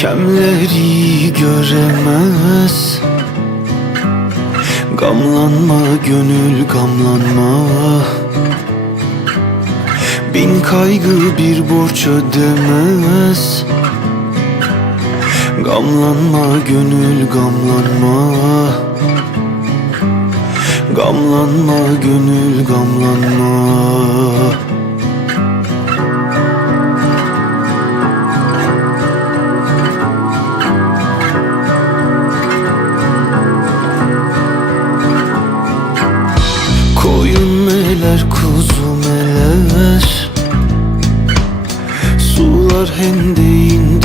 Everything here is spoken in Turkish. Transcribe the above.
Kemleri göremez. Gamlanma gönül gamlanma. Bin kaygı bir borç ödemez. Gamlanma gönül gamlanma. Gamlanma gönül gamlanma Koyun meler kuzu meler. Sular hendeyin